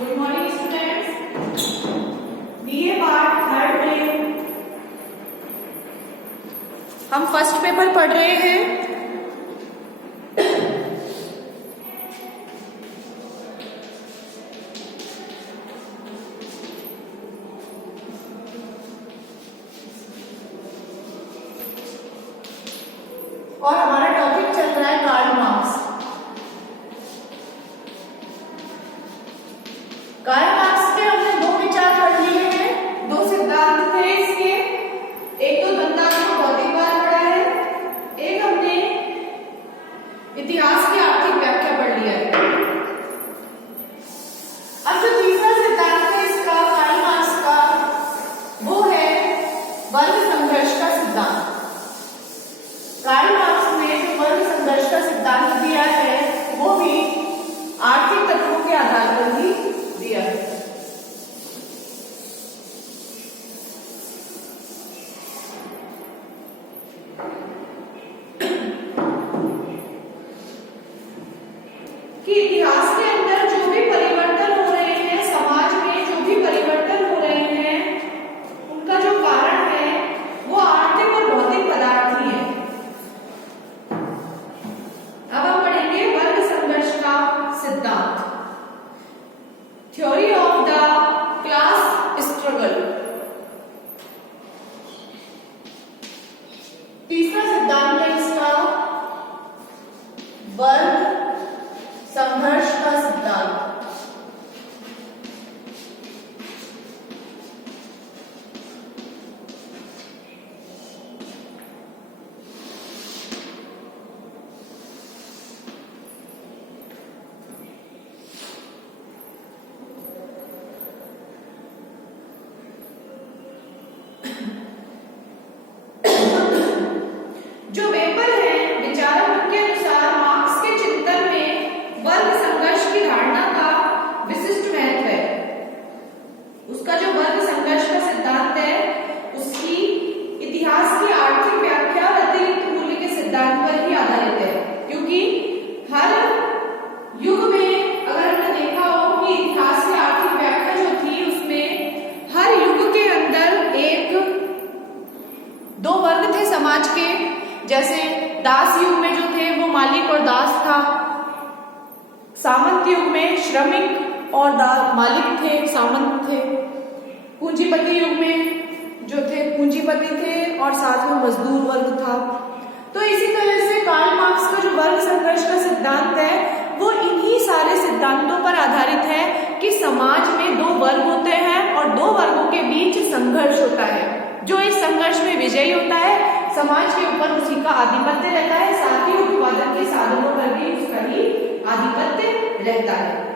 Good morning students. BA part third में हम first paper पढ़ रहे हैं। और हमारा टॉपिक चल रहा है कार्ल मार्क्स। कार्ल मार्क्स के हमने दो विचार पढ़ लिए हैं, दो सिद्धांत थे इसके। एक तो दंतात्मक भौतिकवाद पढ़ा है, एक हमने इतिहास की आर्थिक व्याख्या पढ़ लिया है। अब जो तीसरा सिद्धांत है इसका कार्ल मार्क्स का, वो है वर्ग संघर्ष का सिद्धांत। कार्ल मार्क्स ने जो वर्ग संघर्ष का सिद्धांत दिया है वो भी आर्थिक तत्वों के आधार पर ही दिया है। कि इतिहास के अंदर जो भी परिवर्तन हो रहे हैं, समाज में जो भी परिवर्तन हो रहे हैं, उनका जो कारण है वो आर्थिक और भौतिक पदार्थ ही है। अब हम पढ़ेंगे वर्ग संघर्ष का सिद्धांत, theory of the class struggle. तीसरा सिद्धांत है इसका वर्ग संघर्ष का सिद्धांत। जो वेबर है, विचारकों के अनुसार मार्क्स के चिंतन में वर्ग संघर्ष की धारणा का विशिष्ट महत्व है। उसका जो वर्ग संघर्ष का सिद्धांत है उसकी इतिहास की आर्थिक व्याख्या अतिरिक्त मूल्य के सिद्धांत पर ही आधारित है, क्योंकि हर युग में अगर हमने देखा हो कि इतिहास की आर्थिक व्याख्या जो थी उसमें हर युग के अंदर एक दो वर्ग थे समाज के। जैसे दास युग में जो थे वो मालिक और दास था, सामंत युग में श्रमिक और मालिक थे, सामंत थे, पूंजीपति युग में जो थे पूंजीपति थे और साथ में मजदूर वर्ग था। तो इसी तरह से कार्ल मार्क्स का जो वर्ग संघर्ष का सिद्धांत है वो इन्हीं सारे सिद्धांतों पर आधारित है कि समाज में दो वर्ग होते हैं और दो वर्गों के बीच संघर्ष होता है। जो इस संघर्ष में विजयी होता है समाज के ऊपर उसी का आधिपत्य रहता है, साथ ही उत्पादन के साधनों पर भी उसका ही आधिपत्य रहता है।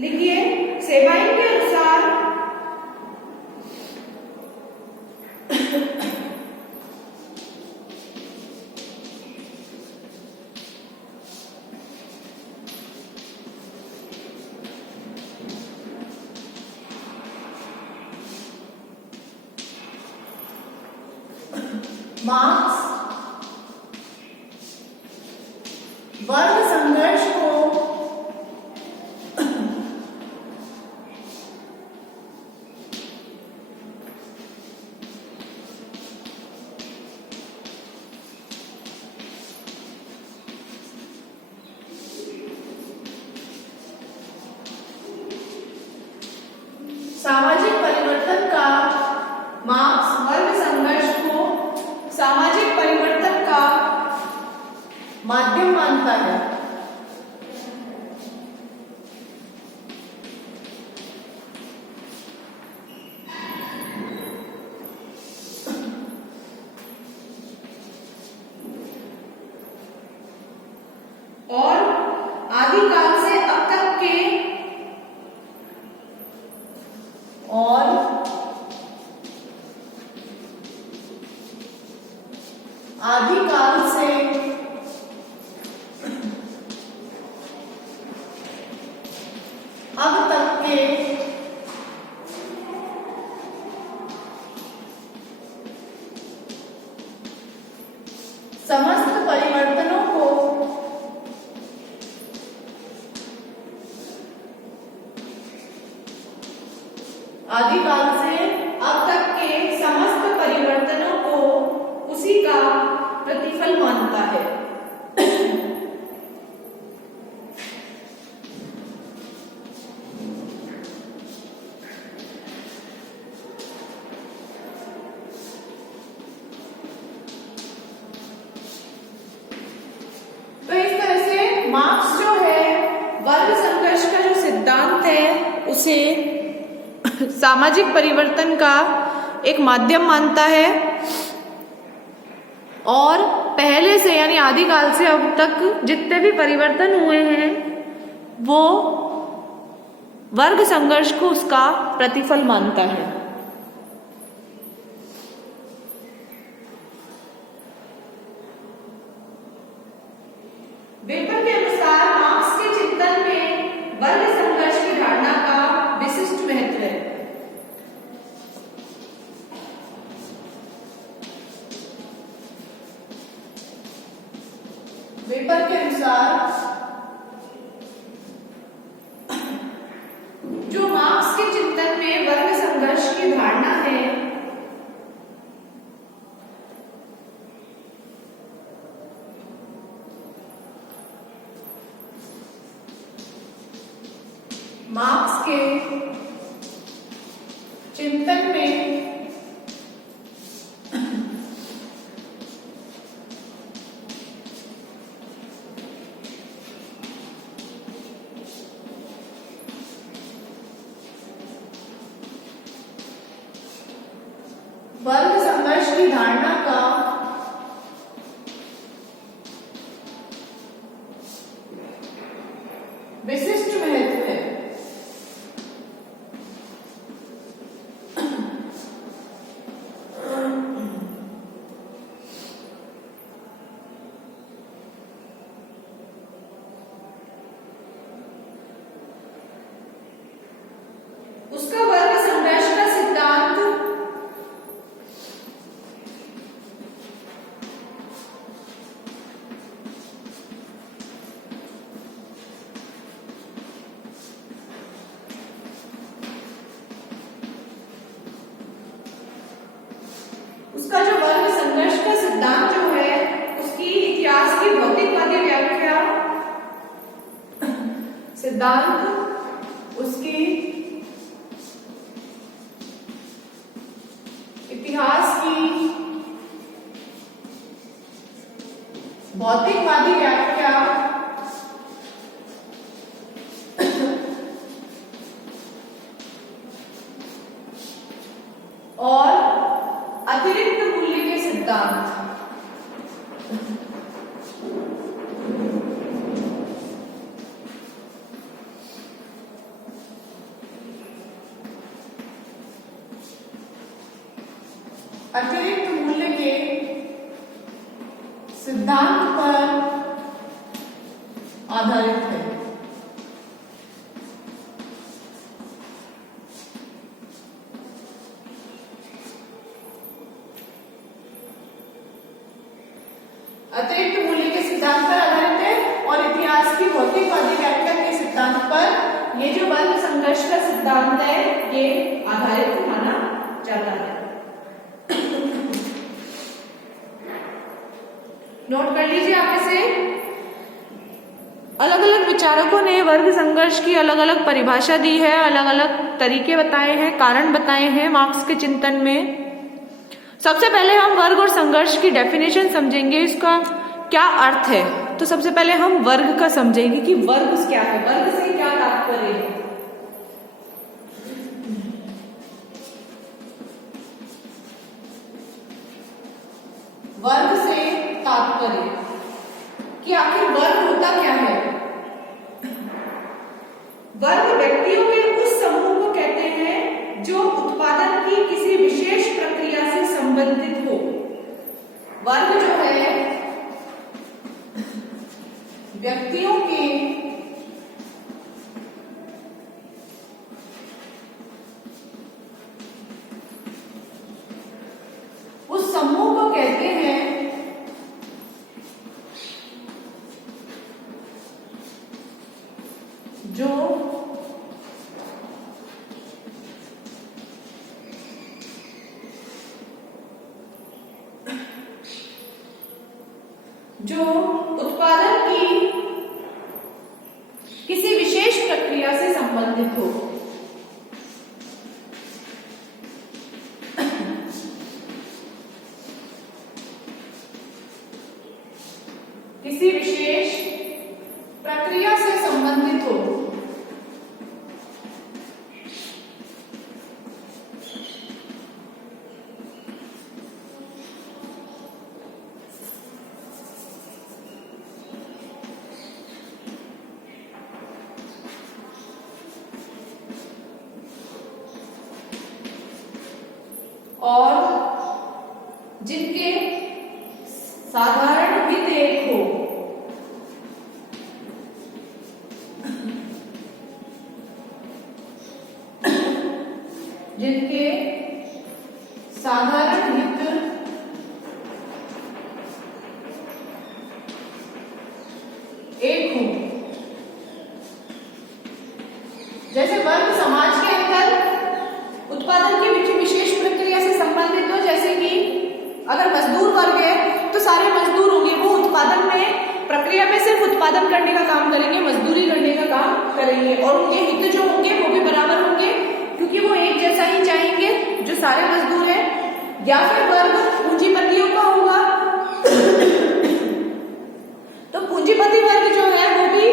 लिखिए, सेबाइन के अनुसार मार्क्स वर्ग संघर्ष को सामाजिक परिवर्तन का, मार्क्स वर्ग संघर्ष को सामाजिक परिवर्तन का माध्यम मानता है। और आदिकाल से अब तक के आदिकाल से अब तक के समस्त उसे सामाजिक परिवर्तन का एक माध्यम मानता है और पहले से यानी आदिकाल से अब तक जितने भी परिवर्तन हुए हैं वो वर्ग संघर्ष को उसका प्रतिफल मानता है। वेपर के अनुसार मार्क्स के चिंतन में वर्ग संघर्ष की धारणा का विशिष्ट महत्व है। वेपर के अनुसार जो मार्क्स के चिंतन में वर्ग संघर्ष की धारणा है मार्क्स के चिंतन में वर्ग संघर्ष की धारणा का विशिष्ट महत्व है। उसका वर्ग संघर्ष का सिद्धांत उसका जो वर्ग संघर्ष का सिद्धांत जो है उसकी इतिहास की भौतिकवादी व्याख्या सिद्धांत उसकी इतिहास की भौतिकवादी व्याख्या और अतिरिक्त मूल्य के सिद्धांत अतिरिक्त मूल्य के सिद्धांत पर आधारित है। अतिरिक्त मूल्य के सिद्धांत पर आधारित है और इतिहास की भौतिकवादी व्याख्या के सिद्धांत पर ये जो वर्ग संघर्ष का सिद्धांत है ये आधारित माना जाता है। नोट कर लीजिए आप इसे। अलग अलग विचारकों ने वर्ग संघर्ष की अलग अलग परिभाषा दी है, अलग अलग तरीके बताए हैं, कारण बताए हैं मार्क्स के चिंतन में। सबसे पहले हम वर्ग और संघर्ष की डेफिनेशन समझेंगे, इसका क्या अर्थ है। तो सबसे पहले हम वर्ग का समझेंगे कि वर्ग क्या है, वर्ग से क्या तात्पर्य है। वर्ग से तात्पर्य कि आखिर वर्ग होता क्या है। वर्ग व्यक्तियों के उस समूह को कहते हैं जो उत्पादन की किसी विशेष प्रक्रिया से संबंधित हो। वर्ग जो है व्यक्तियों के उस समूह को कहते हैं जो उत्पादन की किसी विशेष प्रक्रिया से संबंधित हो। किसी विशेष प्रक्रिया से संबंधित हो जिनके साधारण हित एक हो। जिनके साधारण हित एक हो। जैसे वर्ग समाज के अंदर उत्पादन की विशेष प्रक्रिया से संबंधित हो, जैसे कि अगर मजदूर वर्ग है तो सारे मजदूर होंगे, वो उत्पादन में प्रक्रिया में सिर्फ उत्पादन करने का काम करेंगे, मजदूरी करने का काम करेंगे, और उनके हित जो होंगे वो भी बराबर होंगे, क्योंकि वो एक जैसा ही चाहेंगे जो सारे मजदूर हैं। या फिर वर्ग पूंजीपतियों का होगा तो पूंजीपति वर्ग जो है वो भी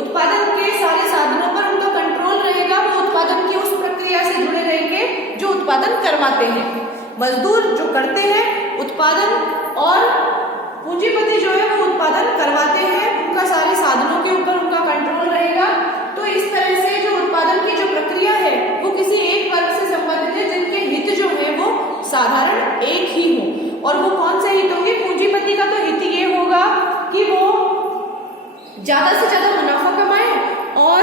उत्पादन के सारे साधनों पर उनका कंट्रोल रहेगा, वो उत्पादन की उस प्रक्रिया से जुड़े रहेंगे जो उत्पादन करवाते हैं। मजदूर जो करते हैं उत्पादन, और पूंजीपति जो है वो उत्पादन करवाते हैं, उनका सारे साधनों के ऊपर उनका कंट्रोल रहेगा। तो इस तरह से जो उत्पादन की जो प्रक्रिया है वो किसी एक वर्ग से संबंधित है, जिनके हित जो है वो साधारण एक ही हो। और वो कौन से हित होंगे? पूंजीपति का तो हित ये होगा कि वो ज्यादा से ज्यादा मुनाफा कमाए, और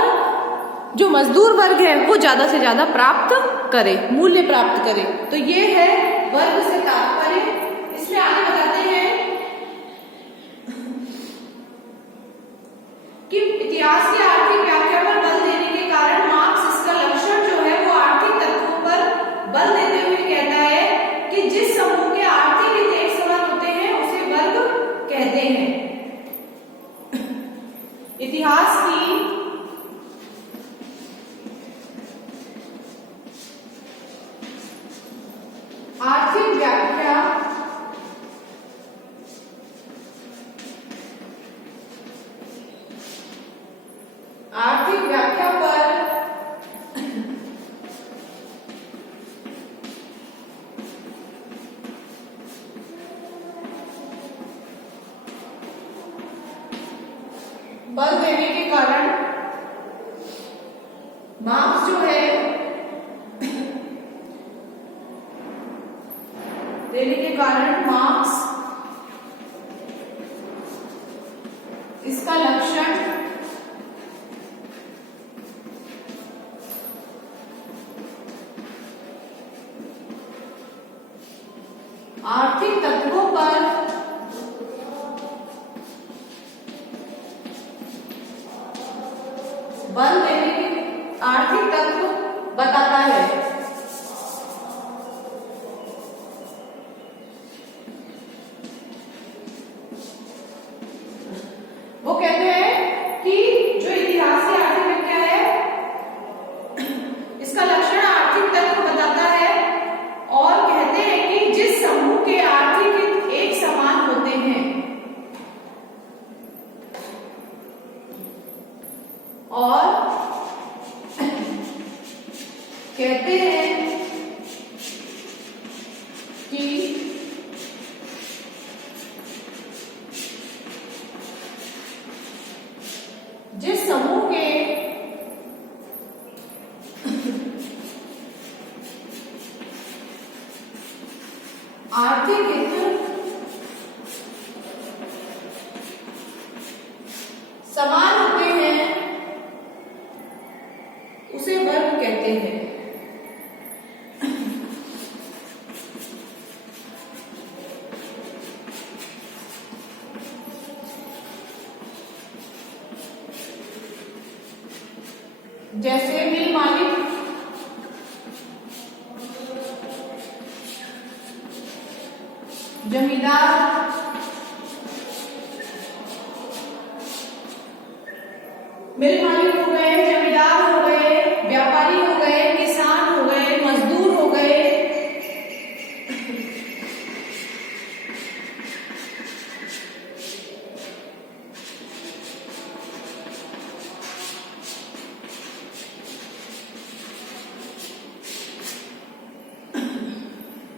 जो मजदूर वर्ग है वो ज्यादा से ज्यादा प्राप्त करे, मूल्य प्राप्त करे। तो ये है वर्ग से तात्पर्य। इसमें आगे बताते हैं कि इतिहास की आर्थिक व्याख्या पर बल देने के कारण मार्क्स इसका लक्षण जो है वो आर्थिक तत्वों पर बल देते हुए कहता है कि जिस समूह के आर्थिक हित एक समान होते हैं उसे वर्ग कहते हैं। इतिहास की आर्थिक व्याख्या पर बल देने के कारण मार्क्स जो है इसका लक्षण आर्थिक तत्वों पर बल देने के आर्थिक तत्व बताता है। वो कहते हैं कि जो इतिहास की आर्थिक व्याख्या है इसका लक्षण आर्थिक तत्व बताता है, और कहते हैं कि जिस समूह के आर्थिक हित एक समान होते हैं, और कहते हैं कि जिस समूह के आर्थिक हित समान होते हैं उसे वर्ग कहते हैं। जैसे मिल मालिक, जमींदार, मिल मालिक हो गए, जमींदार हो गए, व्यापारी हो गए, किसान हो गए, मजदूर हो गए।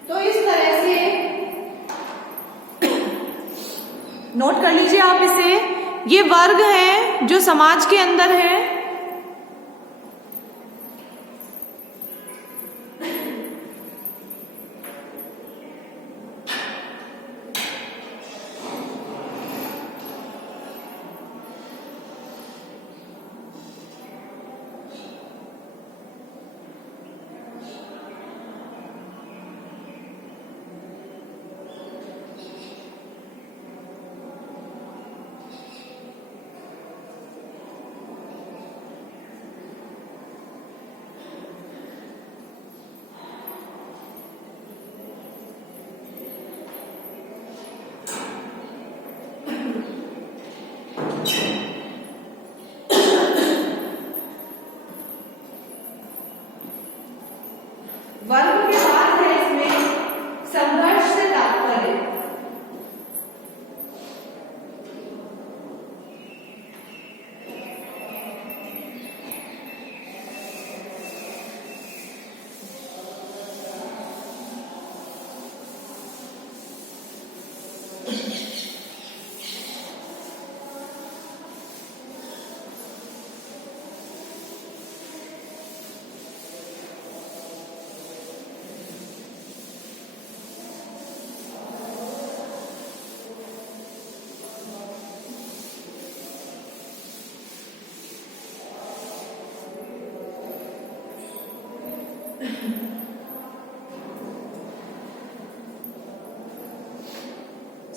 तो इस तरह से नोट कर लीजिए आप इसे, ये वर्ग हैं जो समाज के अंदर है।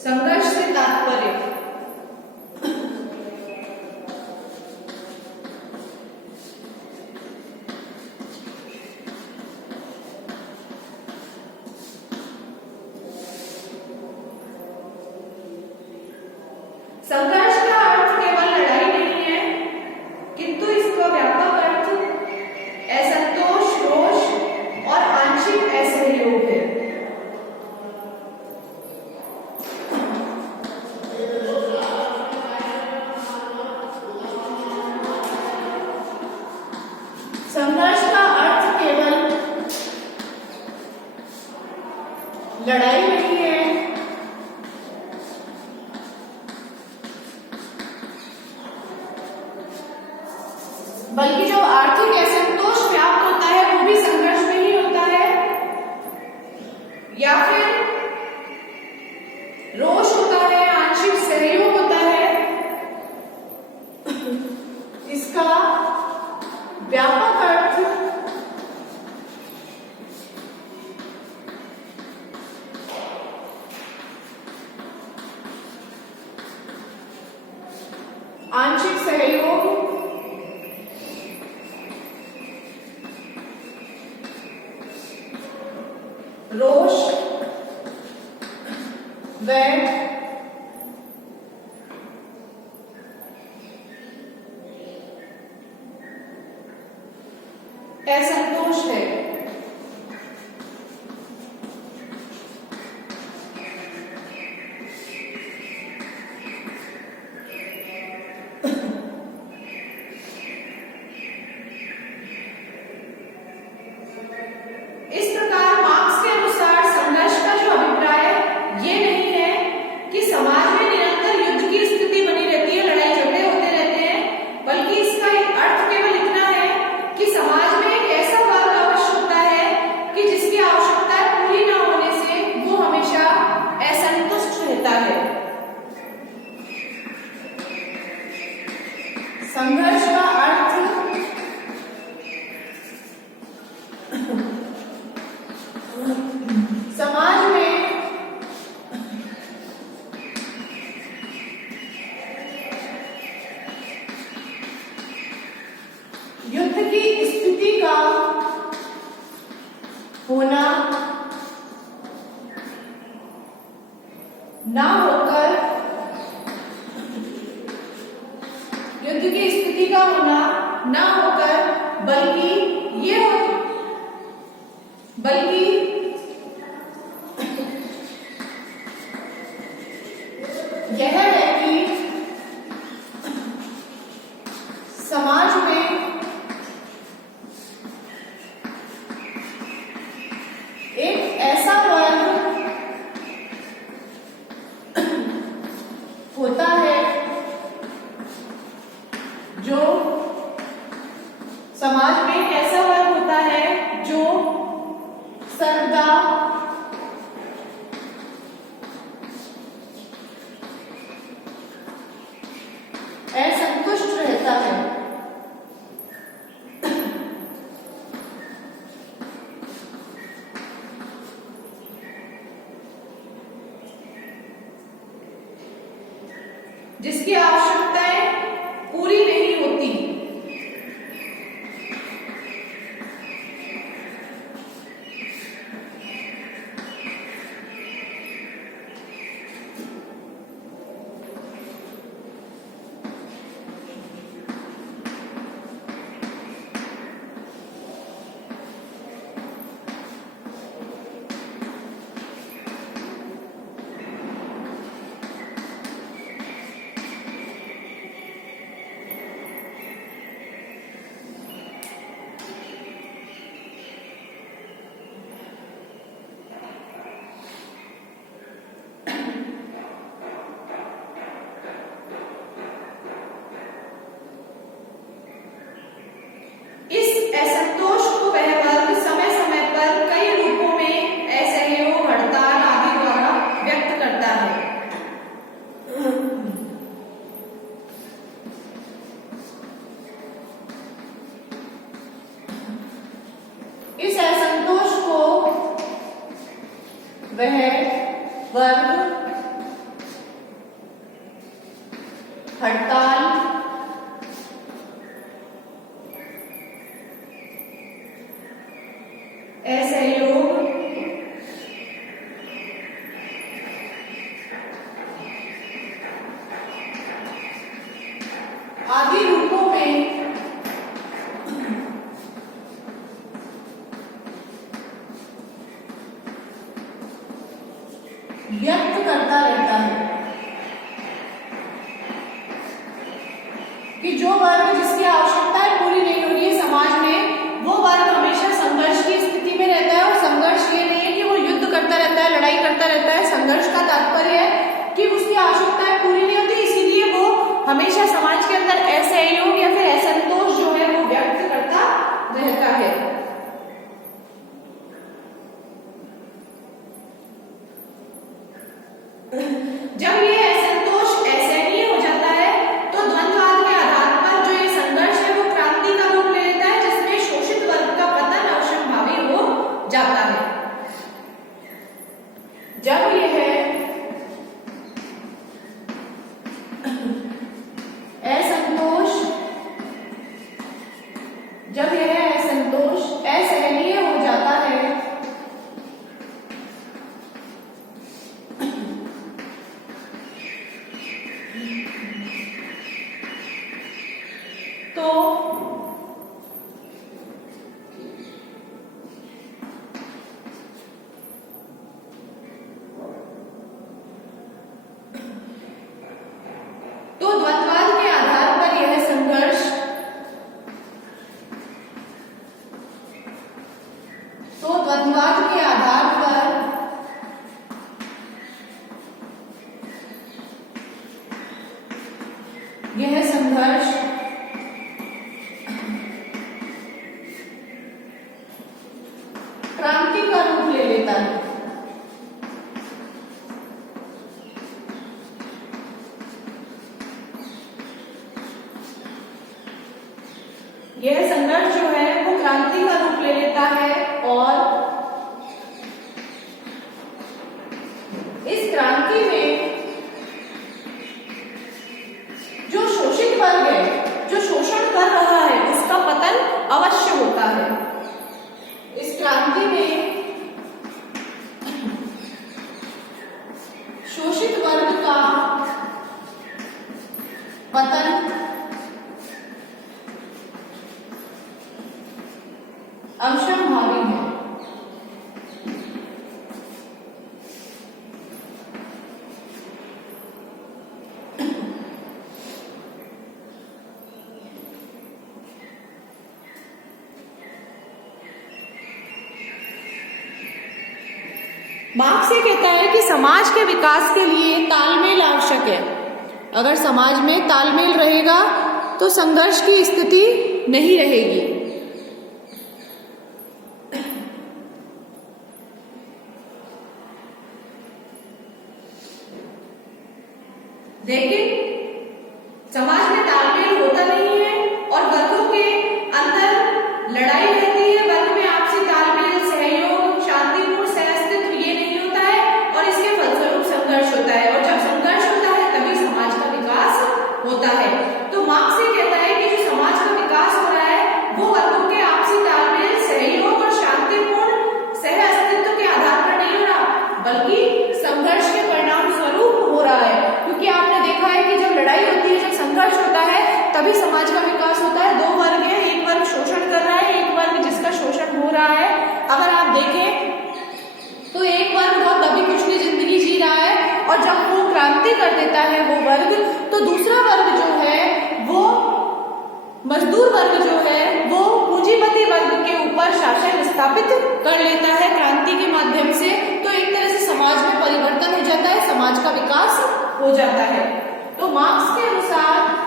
संघर्ष से तात्पर्य संघर्ष का अर्थ केवल लड़ाई नहीं है, किंतु इसका व्यापक अर्थ असंतोष, रोष और आंशिक असहयोग है। संघर्ष का अर्थ केवल लड़ाई नहीं है, बल्कि जो आर्थिक असंतोष व्याप्त होता है वो भी संघर्ष में ही होता है, या फिर रोष होता है, आंशिक सहयोग होता है। इसका व्यापक अर्थ आंशिक सहयोग, रोष व असंतोष है। इस प्रकार मार्क्स के अनुसार संघर्ष का जो अभिप्राय ये नहीं है कि समाज में निरंतर युद्ध की स्थिति बनी रहती है, लड़ाई झगड़े होते रहते हैं, बल्कि इसका अर्थ केवल इतना है कि समाज में एक ऐसा वर्ग अवश्य होता है कि जिसकी आवश्यकताएं पूरी न होने से वो हमेशा असंतुष्ट रहता है। संघर्ष का अर्थ समाज में युद्ध की स्थिति का होना ना होकर, युद्ध की स्थिति का होना ना होकर बल्कि यह है कि समाज में एक ऐसा वर्ग होता है जो समाज में एक ऐसा वर्ग होता है जो सर्वदा असंतुष्ट रहता है। जिसकी आवश्यकताएं पूरी नहीं होती। असंतोष को वह वर्ग समय समय पर कई रूपों में असहयोग, हड़ताल आदि द्वारा व्यक्त करता है। इस असंतोष को वह वर्ग हड़ताल, असहयोग, आदि रूपों में व्यक्त करता रहता है कि जो वर्ग जिसकी आवश्यकताएं पूरी नहीं हो रही है समाज में, वो वर्ग हमेशा संघर्ष की स्थिति में रहता है। और संघर्ष ये नहीं है कि वो युद्ध करता रहता है, लड़ाई करता रहता है। संघर्ष का तात्पर्य है कि उसकी आवश्यकताएं पूरी नहीं होती, इसीलिए वो हमेशा समाज के अंदर असहयोग या फिर असंतोष जो है वो व्यक्त करता रहता है। जब ये असंतोष असहनीय हो जाता है तो द्वंद्ववाद के आधार पर जो ये संघर्ष है वो क्रांति का रूप ले लेता है, जिसमें शोषित वर्ग का पतन अवश्यंभावी हो जाता है। जब यह असंतोष असहनीय हो जाता है तो द्वंद्ववाद के आधार पर यह संघर्ष द्वंद्ववाद के आधार पर यह संघर्ष क्रांति का रूप ले लेता है। यह संघर्ष जो है वो क्रांति का रूप ले लेता है और इस क्रांति में जो शोषित वर्ग है, जो शोषण कर रहा है, उसका पतन अवश्य होता है। इस क्रांति में शोषित वर्ग का पतन अवश्यंभावी है। मार्क्स ये कहता है कि समाज के विकास के लिए तालमेल आवश्यक है। अगर समाज में तालमेल रहेगा तो संघर्ष की स्थिति नहीं रहेगी। लेकिन समाज में तालमेल होता नहीं है और वर्गों के अंदर लड़ाई रहती है। वर्ग में आपसी तालमेल, सहयोग, शांतिपूर्ण सहअस्तित्व ये नहीं होता है और इसके फलस्वरूप संघर्ष होता है। और जब संघर्ष होता है तभी समाज का विकास होता है। तो मार्क्स ये कहता है कि जो समाज का विकास हो रहा है वो वर्गों के आपसी तालमेल, सहयोग और शांतिपूर्ण सहअस्तित्व के आधार पर नहीं हो रहा, बल्कि संघर्ष के परिणाम स्वरूप हो रहा है। क्योंकि आपने देखा है कि जब लड़ाई होती है, जब संघर्ष होता है, तभी समाज का विकास होता है। दो वर्ग हैं, एक वर्ग शोषण कर रहा है, एक वर्ग जिसका शोषण हो रहा है। अगर आप देखें तो एक वर्ग बहुत दबी कुचली जिंदगी जी रहा है और जब वो क्रांति कर देता है वो वर्ग, तो दूसरा वर्ग जो है वो मजदूर वर्ग जो है वो पूंजीपति वर्ग के ऊपर शासन स्थापित कर लेता है क्रांति के माध्यम से। तो एक तरह से समाज में परिवर्तन हो जाता है, समाज का विकास हो जाता है। तो मार्क्स के अनुसार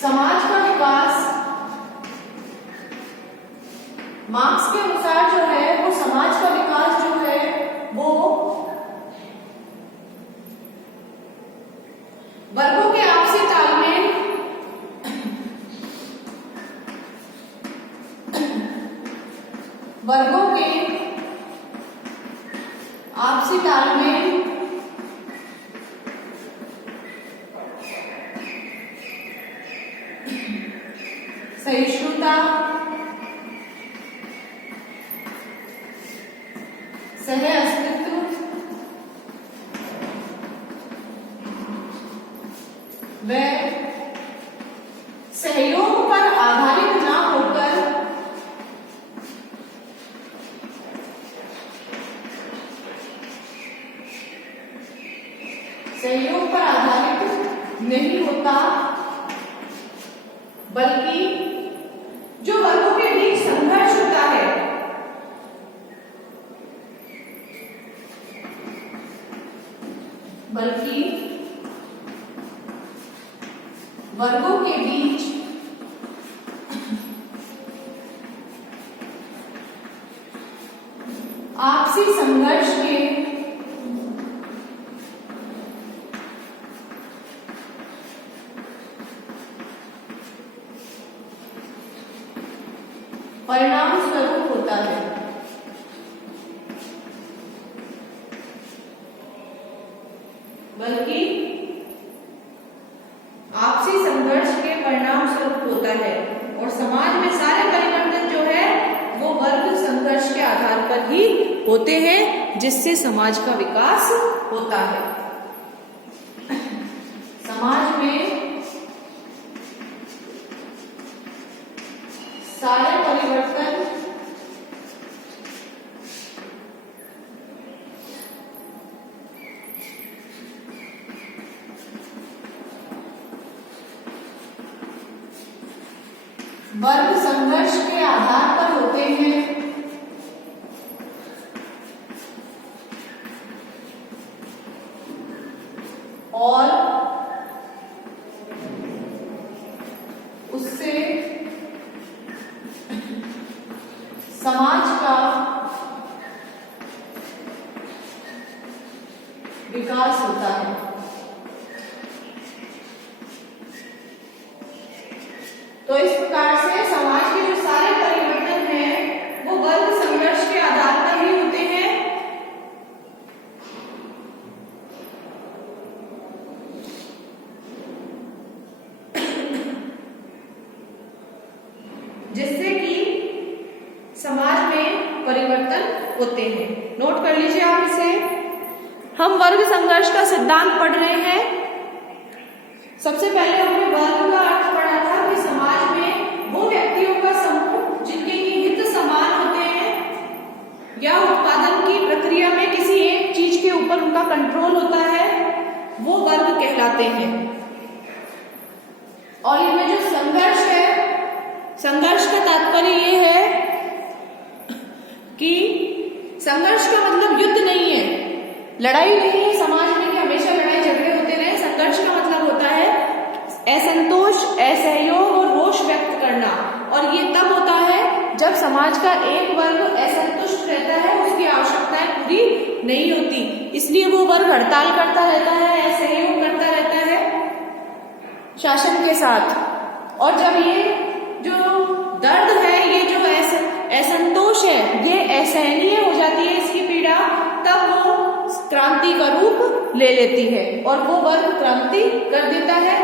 समाज का विकास, मार्क्स के अनुसार जो है वो समाज का विकास जो है वो वर्गों के आपसी तालमेल, सहिष्णुता, सह अस्तित्व, व सहयोग पर आधारित ना होकर सहयोग पर आधारित नहीं होता, बल्कि जो वर्गों के बीच संघर्ष होता है वर्गों के बीच आपसी संघर्ष के परिणाम स्वरूप होता है। बल्कि आपसी संघर्ष के परिणाम स्वरूप होता है और समाज में सारे परिवर्तन जो है वो वर्ग संघर्ष के आधार पर ही होते हैं, जिससे समाज का विकास होता है। समाज में सारे परिवर्तन वर्ग संघर्ष के आधार पर होते हैं और उससे समाज का विकास होता है। तो इस प्रकार से समाज के जो सारे परिवर्तन हैं वो वर्ग संघर्ष के आधार पर ही होते हैं। जिससे कि समाज में परिवर्तन होते हैं। नोट कर लीजिए आप इसे। हम वर्ग संघर्ष का सिद्धांत पढ़ रहे हैं। सबसे पहले हमने वर्ग का अर्थ पढ़ा था कि समाज में वो व्यक्तियों का समूह जिनके की हित समान होते हैं या उत्पादन की प्रक्रिया में किसी एक चीज के ऊपर उनका कंट्रोल होता है, वो वर्ग कहलाते हैं। और इनमें जो संघर्ष है, संघर्ष का तात्पर्य ये है कि संघर्ष का मतलब युद्ध नहीं है, लड़ाई नहीं है समाज में कि हमेशा लड़ाई झगड़े होते रहे। संघर्ष का मतलब होता है असंतोष, असहयोग और रोष व्यक्त करना। और ये तब होता है जब समाज का एक वर्ग असंतुष्ट रहता है, उसकी आवश्यकताएं पूरी नहीं होती, इसलिए वो वर्ग हड़ताल करता रहता है, असहयोग करता रहता है शासन के साथ। और जब ये जो दर्द है, ये जो असंतोष है, ये असहनीय हो जाती है इसकी पीड़ा, तब वो क्रांति का रूप ले लेती है और वो वर्ग क्रांति कर देता है।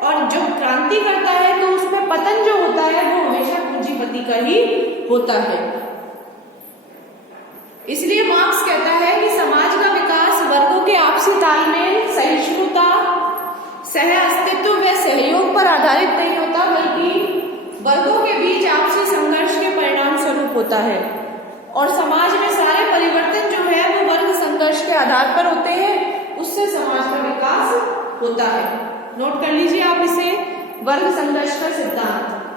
और जो क्रांति करता है तो उसमें पतन जो होता है वो हमेशा पूंजीपति का ही होता है। इसलिए मार्क्स कहता है कि समाज का विकास वर्गों के आपसी तालमेल, सहिष्णुता, सह अस्तित्व व सहयोग पर आधारित नहीं होता, बल्कि वर्गों के बीच आपसी संघर्ष के परिणाम स्वरूप होता है। और समाज में सारे परिवर्तन जो है वो वर्ग संघर्ष के आधार पर होते हैं, उससे समाज का विकास होता है। नोट कर लीजिए आप इसे, वर्ग संघर्ष का सिद्धांत।